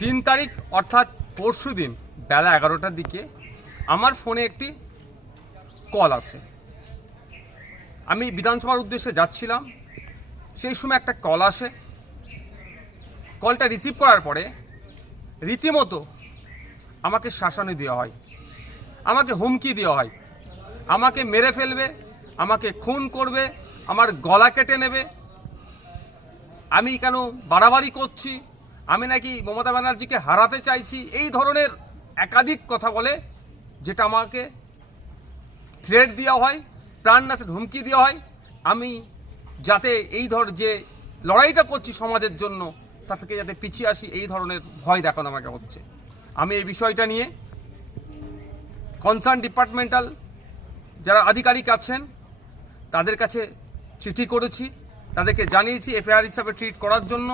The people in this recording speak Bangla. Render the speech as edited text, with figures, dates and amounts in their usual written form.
3 তারিখ অর্থাৎ পরশু দিন বেলা 11টার দিকে আমার ফোনে একটি কল আসে। আমি বিধানসভার উদ্দেশ্যে যাচ্ছিলাম, সেই সময় একটা কল আসে। কলটা রিসিভ করার পরে রীতিমতো আমাকে শাসানি দেওয়া হয়, আমাকে হুমকি দেওয়া হয়, আমাকে মেরে ফেলবে, আমাকে খুন করবে, আমার গলা কেটে নেবে, আমি কেন বাড়াবাড়ি করছি, আমি নাকি মমতা ব্যানার্জিকে হারাতে চাইছি, এই ধরনের একাধিক কথা বলে, যেটা আমাকে থ্রেট দেওয়া হয়, প্রাণনাশের হুমকি দেওয়া হয়। আমি যাতে এই যে লড়াইটা করছি সমাজের জন্য, তা থেকে যাতে পিছিয়ে আসি, এই ধরনের ভয় দেখানো আমাকে হচ্ছে। আমি এই বিষয়টা নিয়ে কনসার্ন ডিপার্টমেন্টাল যারা আধিকারিক আছেন তাদের কাছে চিঠি করেছি, তাদেরকে জানিয়েছি এফআইআর হিসাবে ট্রিট করার জন্য।